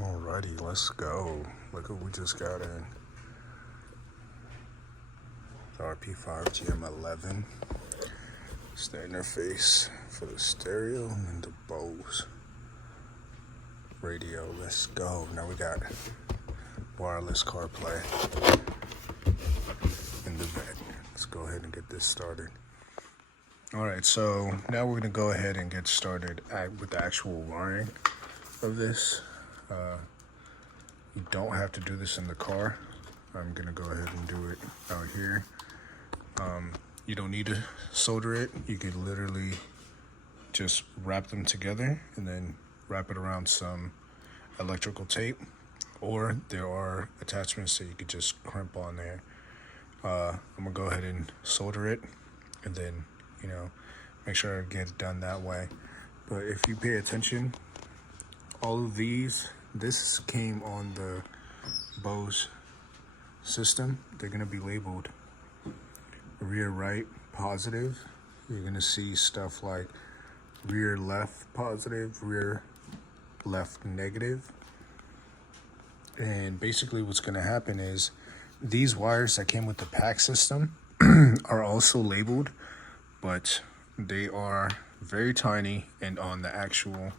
Alrighty, let's go. Look what we just got in. The RP5 GM11. It's the interface for the stereo and the Bose radio. Let's go. Now we got wireless CarPlay in the vet. Let's go ahead and get this started. Alright, so now we're going to go ahead and get started with the actual wiring of this. You don't have to do this in the car. I'm gonna go ahead and do it out here. You don't need to solder it. You could literally just wrap them together and then wrap it around some electrical tape, or there are attachments that you could just crimp on there. I'm gonna go ahead and solder it and then, make sure I get it done that way. But if you pay attention, all of this came on the Bose system. They're gonna be labeled rear right positive. You're gonna see stuff like rear left positive, rear left negative. And basically what's gonna happen is these wires that came with the pack system are also labeled, but they are very tiny and on the actual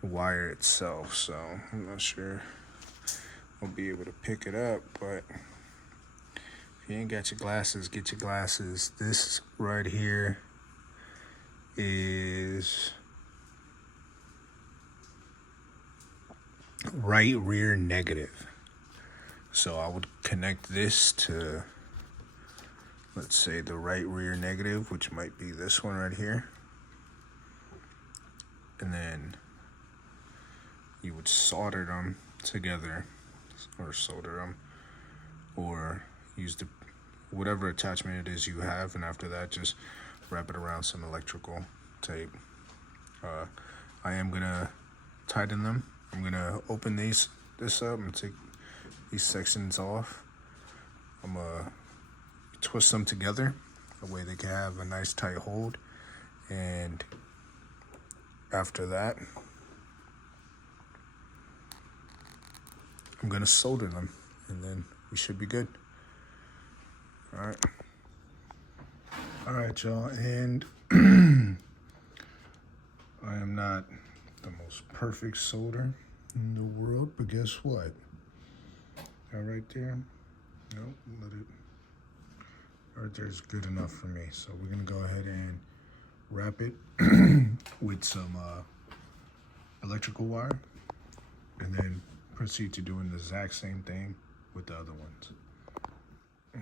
wire itself, so I'm not sure I'll be able to pick it up. But if you ain't got your glasses, get your glasses. This right here is right rear negative, so I would connect this to, let's say, the right rear negative, which might be this one right here, and then you would solder them together, or use whatever attachment it is you have, and after that just wrap it around some electrical tape. I am gonna tighten them. I'm gonna open this up and take these sections off. I'm gonna twist them together the way they can have a nice tight hold, and after that I'm gonna solder them, and then we should be good. All right, y'all. And I am not the most perfect solder in the world, but guess what? That right there, nope, right there's good enough for me. So we're gonna go ahead and wrap it with some electrical wire, and then proceed to doing the exact same thing with the other ones.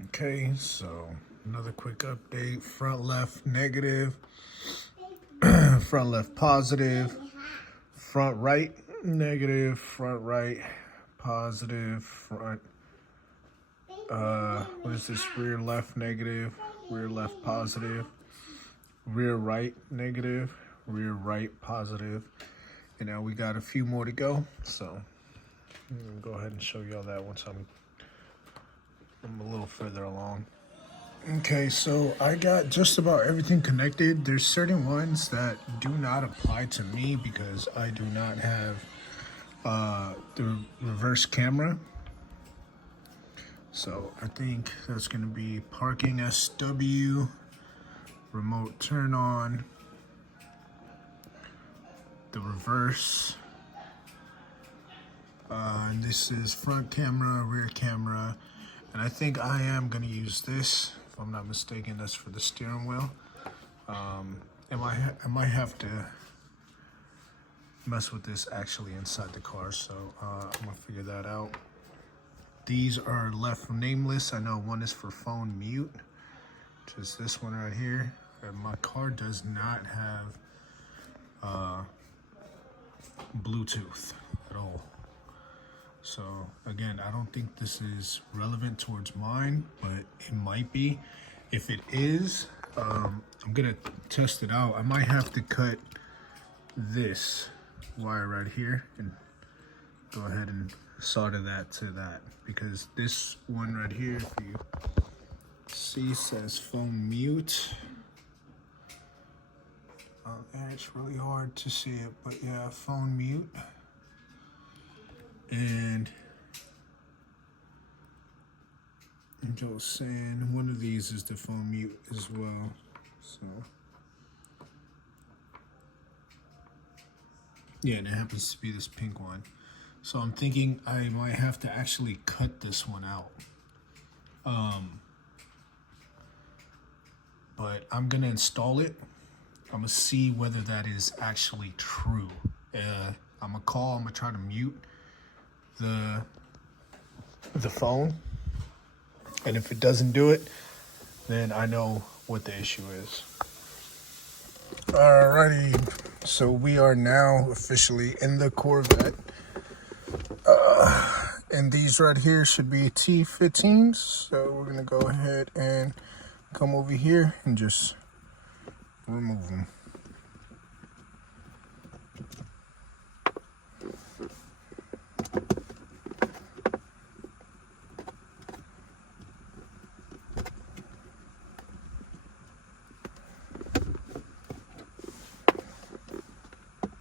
Okay, so another quick update. Front left negative, front left positive, front right negative, front right positive, front what is this, rear left negative, rear left positive, rear right negative, rear right positive. And now we got a few more to go, so I'm gonna go ahead and show y'all that once I'm a little further along. Okay, so I got just about everything connected. There's certain ones that do not apply to me because I do not have the reverse camera. So I think that's gonna be parking SW, remote turn on, the reverse, and this is front camera, rear camera, and I think I am gonna use this, if I'm not mistaken. That's for the steering wheel. I might have to mess with this actually inside the car, so I'm gonna figure that out. These are left nameless. I know one is for phone mute, which is this one right here. And my car does not have Bluetooth at all. So again, I don't think this is relevant towards mine, but it might be. If it is, I'm gonna test it out. I might have to cut this wire right here and go ahead and solder that to that, because this one right here, if you see, says phone mute. And it's really hard to see it, but yeah, phone mute. And like I was saying, one of these is the phone mute as well. So yeah, and it happens to be this pink one. So I'm thinking I might have to actually cut this one out. But I'm gonna install it. I'm gonna see whether that is actually true. I'm gonna try to mute the phone. And if it doesn't do it, then I know what the issue is. Alrighty, so we are now officially in the Corvette. And these right here should be T15s. So we're gonna go ahead and come over here and just remove them.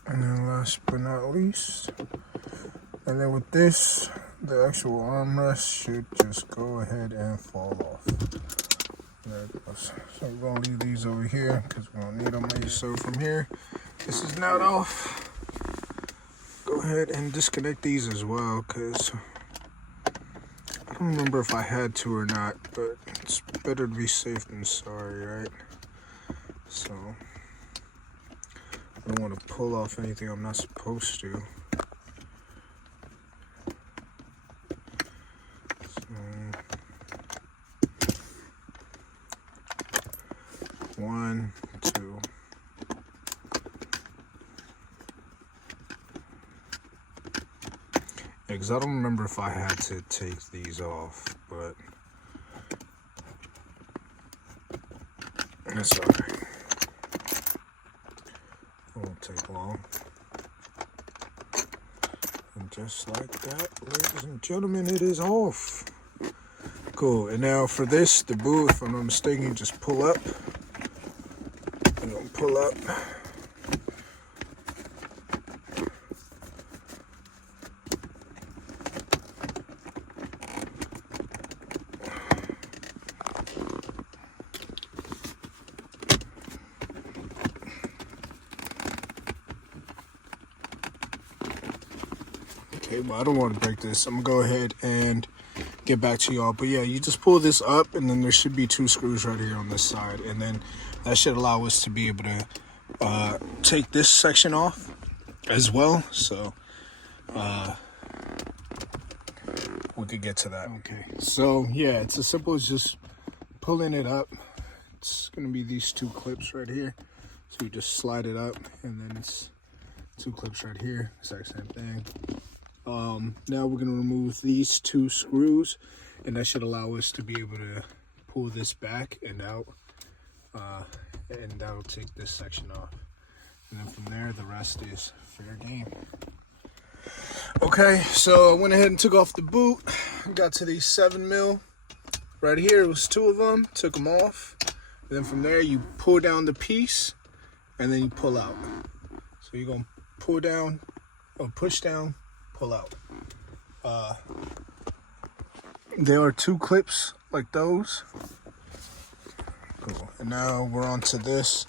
And then last but not least, and then with this, the actual armrest should just go ahead and fall off. There it goes. So we're gonna leave these over here because we don't need them. So from here, this is not off. Go ahead and disconnect these as well because I don't remember if I had to or not, but it's better to be safe than sorry, right? So I don't want to pull off anything I'm not supposed to. One, two. Yeah, because I don't remember if I had to take these off, but that's alright. It won't take long. And just like that, ladies and gentlemen, it is off. Cool. And now for this, the boot, if I'm not mistaken, you just pull up. I'm gonna pull up. Okay, well, I don't want to break this. I'm gonna go ahead and get back to y'all. But yeah, you just pull this up, and then there should be 2 screws right here on this side, and then that should allow us to be able to take this section off as well. So we could get to that. Okay, so yeah, it's as simple as just pulling it up. It's gonna be these 2 clips right here. So you just slide it up, and then it's 2 clips right here, exact same thing. Now we're going to remove these 2 screws, and that should allow us to be able to pull this back and out, and that'll take this section off. And then from there, the rest is fair game. Okay, so I went ahead and took off the boot, got to these 7mm right here. It was 2 of them, took them off. And then from there, you pull down the piece, and then you pull out. So you're going to pull down, or push down, pull out. There are 2 clips like those. Cool. And now we're on to this.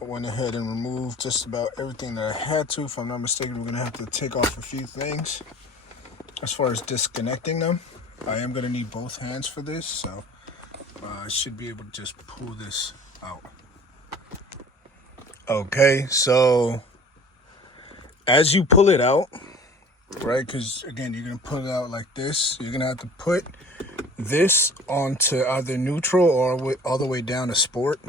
I went ahead and removed just about everything that I had to. If I'm not mistaken, we're going to have to take off a few things. As far as disconnecting them, I am going to need both hands for this, so I should be able to just pull this out. Okay, so as you pull it out, right, because again, you're going to pull it out like this. You're going to have to put this onto either neutral or all the way down to sport.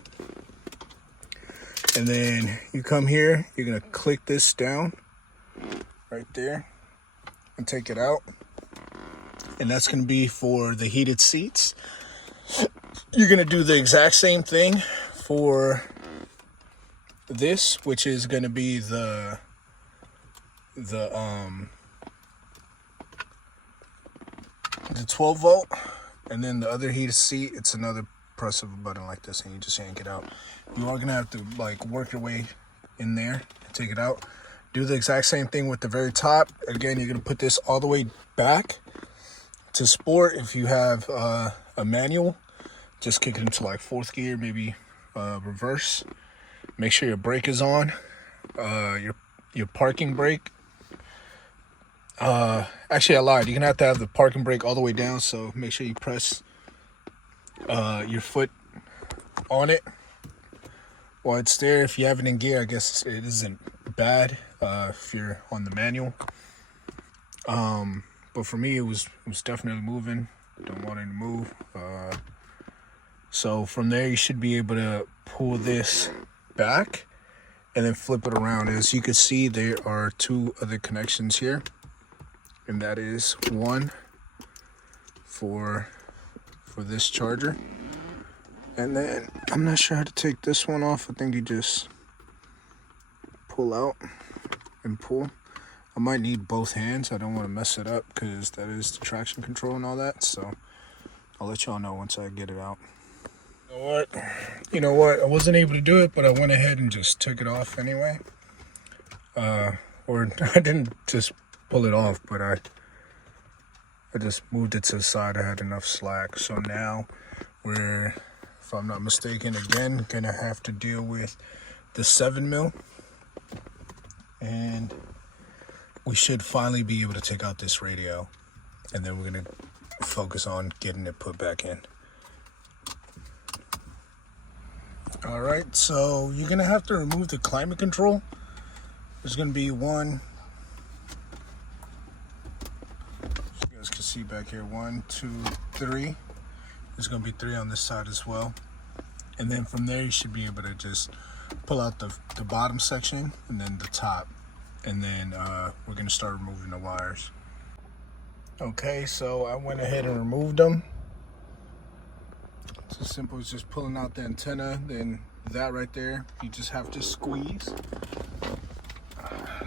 And then you come here, you're going to click this down right there and take it out. And that's going to be for the heated seats. You're going to do the exact same thing for this, which is going to be the 12 volt, and then the other heated seat, it's another press of a button like this, and you just yank it out. You are gonna have to like work your way in there and take it out. Do the exact same thing with the very top. Again, you're going to put this all the way back to sport. If you have a manual, just kick it into like 4th gear, maybe reverse. Make sure your brake is on, your parking brake. Actually, I lied. You're going to have the parking brake all the way down, so make sure you press your foot on it while it's there. If you have it in gear, I guess it isn't bad if you're on the manual. But for me, it was definitely moving. Don't want it to move. So from there, you should be able to pull this back and then flip it around. As you can see, there are 2 other connections here, and that is one for this charger, and then I'm not sure how to take this one off. I think you just pull out and pull. I might need both hands. I don't want to mess it up because that is the traction control and all that. So I'll let y'all know once I get it out. You know what? I wasn't able to do it, but I went ahead and just took it off anyway. Or I didn't just pull it off, but I just moved it to the side. I had enough slack. So now we're, if I'm not mistaken, again, gonna have to deal with the 7mm. And we should finally be able to take out this radio, and then we're gonna focus on getting it put back in. All right, so you're gonna have to remove the climate control. There's gonna be one, you guys can see back here, 1, 2, 3. There's gonna be 3 on this side as well. And then from there, you should be able to just pull out the bottom section and then the top. And then we're gonna start removing the wires. Okay, so I went ahead and removed them. It's as simple as just pulling out the antenna. Then that right there, you just have to squeeze.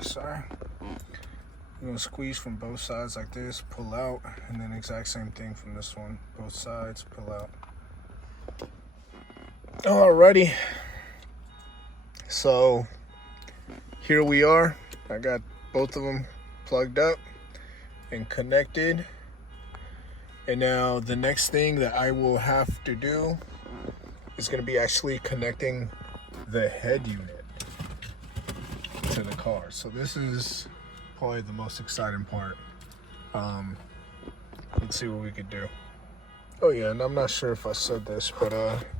Sorry. You're gonna squeeze from both sides like this, pull out, and then exact same thing from this one. Both sides, pull out. Alrighty. So here we are. I got both of them plugged up and connected. And now the next thing that I will have to do is going to be actually connecting the head unit to the car. So this is probably the most exciting part. Let's see what we could do. Oh yeah, and I'm not sure if I said this, but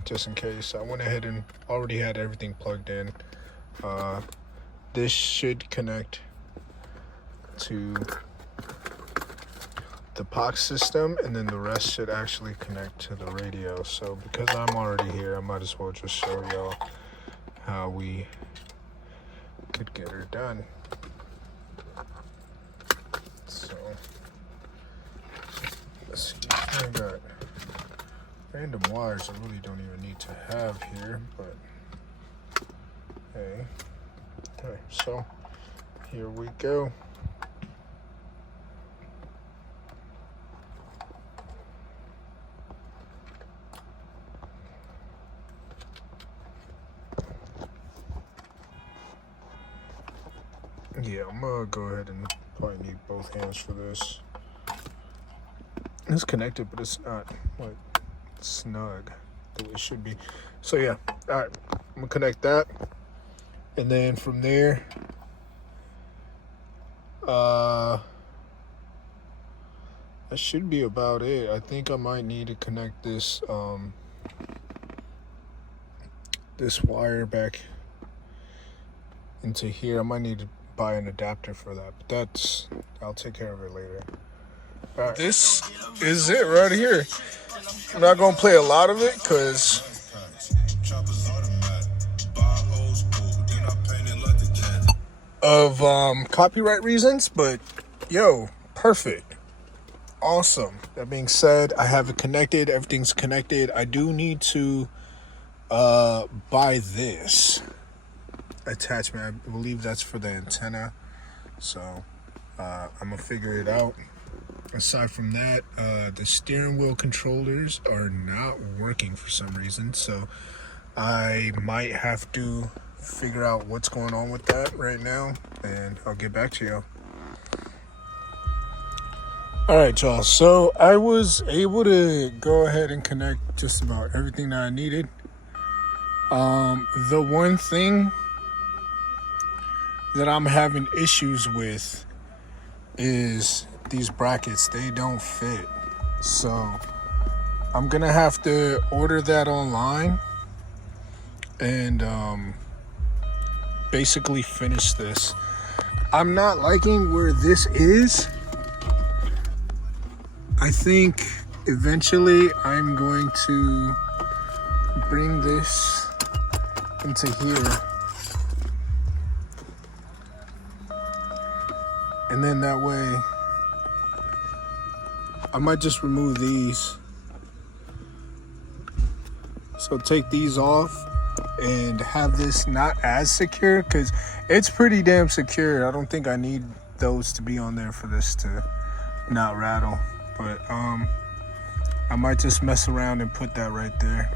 just in case, I went ahead and already had everything plugged in. This should connect to the POX system, and then the rest should actually connect to the radio. So because I'm already here, I might as well just show y'all how we could get her done. So let's see, I got random wires I really don't even need to have here, but hey. Okay, so here we go. Yeah, I'm gonna go ahead and probably need both hands for this. It's connected, but it's not like snug the way it should be. So yeah, all right, I'm gonna connect that, and then from there, that should be about it. I think I might need to connect this this wire back into here. I might need to buy an adapter for that, but I'll take care of it later. All right. This is it right here. I'm not gonna play a lot of it because of copyright reasons, but yo, perfect, awesome. That being said, I have it connected, everything's connected. I do need to buy this attachment. I believe that's for the antenna, so I'm gonna figure it out. Aside from that, the steering wheel controllers are not working for some reason, so I might have to figure out what's going on with that right now, and I'll get back to you. All right, y'all. So I was able to go ahead and connect just about everything that I needed. The one thing that I'm having issues with is these brackets. They don't fit. So I'm going to have to order that online and basically finish this. I'm not liking where this is. I think eventually I'm going to bring this into here. And then that way, I might just remove these. So take these off and have this not as secure, because it's pretty damn secure. I don't think I need those to be on there for this to not rattle. But I might just mess around and put that right there.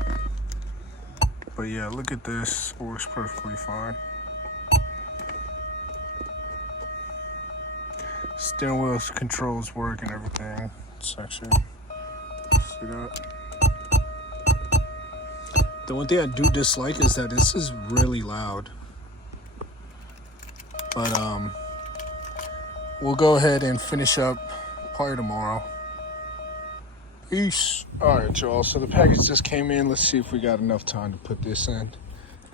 But yeah, look at this. Works perfectly fine. Steering wheel controls work and everything. It's actually, see that? The one thing I do dislike is that this is really loud. But we'll go ahead and finish up probably tomorrow. Peace. All right, y'all. So the package just came in. Let's see if we got enough time to put this in.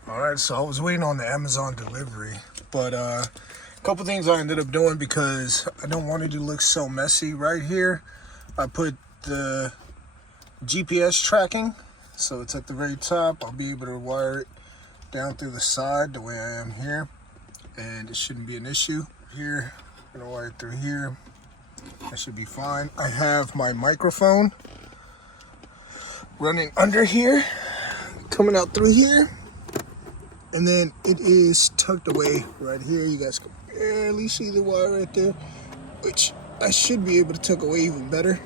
All right, so I was waiting on the Amazon delivery, but a couple things I ended up doing because I don't want it to look so messy. Right here, I put the GPS tracking, so it's at the very top. I'll be able to wire it down through the side the way I am here, and it shouldn't be an issue. Here, I'm gonna wire it through here. That should be fine. I have my microphone running under here, coming out through here, and then it is tucked away right here. You guys can barely see the wire right there, which I should be able to tuck away even better.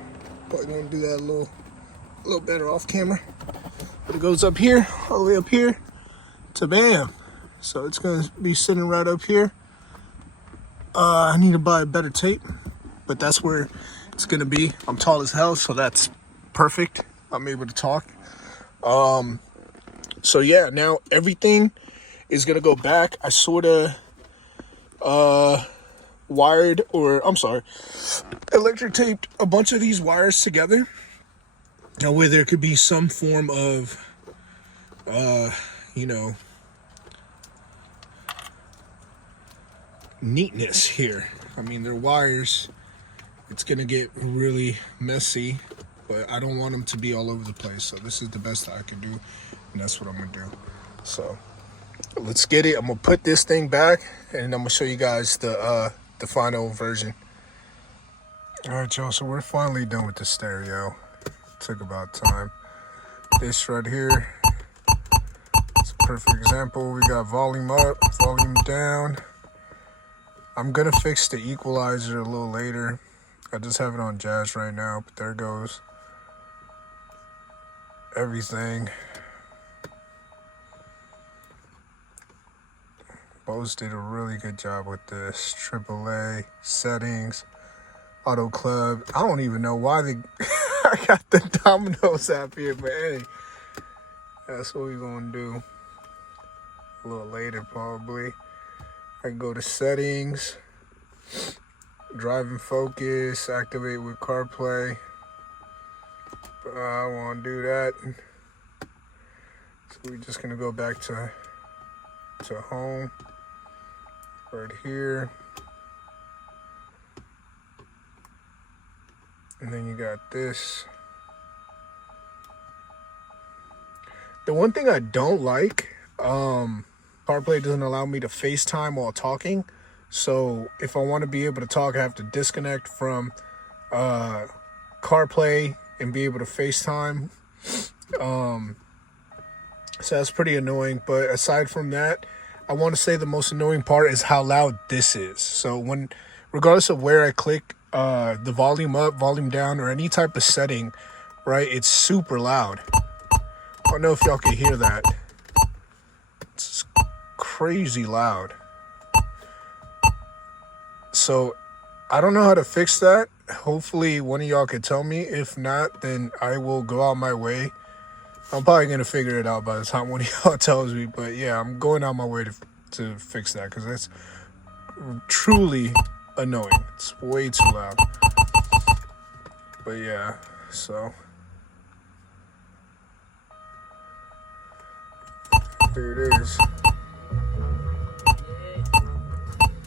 Probably gonna do that a little better off camera. But it goes up here, all the way up here to bam. So it's gonna be sitting right up here. I need to buy a better tape, but that's where it's gonna be. I'm tall as hell, so that's perfect. I'm able to talk. So yeah, now everything is gonna go back. I sort of electric taped a bunch of these wires together. That way there could be some form of, neatness here. I mean, they're wires. It's gonna get really messy, but I don't want them to be all over the place. So this is the best I can do, and that's what I'm gonna do. So let's get it. I'm gonna put this thing back, and I'm gonna show you guys the final version. All right, y'all. So we're finally done with the stereo. Took about time. This right here, it's a perfect example. We got volume up, volume down. I'm gonna fix the equalizer a little later. I just have it on jazz right now, but there goes everything. Bose did a really good job with this. AAA, settings, auto club. I don't even know why I got the Domino's app here, but hey, that's what we're gonna do a little later probably. I can go to settings, drive and focus, activate with CarPlay. But I want to do that. So we're just gonna go back to home right here. And then you got this. The one thing I don't like, CarPlay doesn't allow me to FaceTime while talking. So if I want to be able to talk, I have to disconnect from CarPlay and be able to FaceTime. So that's pretty annoying. But aside from that, I want to say the most annoying part is how loud this is. So regardless of where I click, the volume up, volume down, or any type of setting, right, it's super loud. I don't know if y'all can hear that. It's crazy loud. So I don't know how to fix that. Hopefully one of y'all could tell me. If not, then I will go out my way. I'm probably going to figure it out by the time one of y'all tells me. But yeah, I'm going out my way to fix that, because that's truly annoying. It's way too loud. But yeah, so there it is.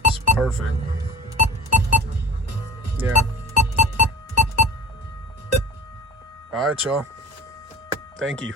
It's perfect. Yeah. All right, y'all. Thank you.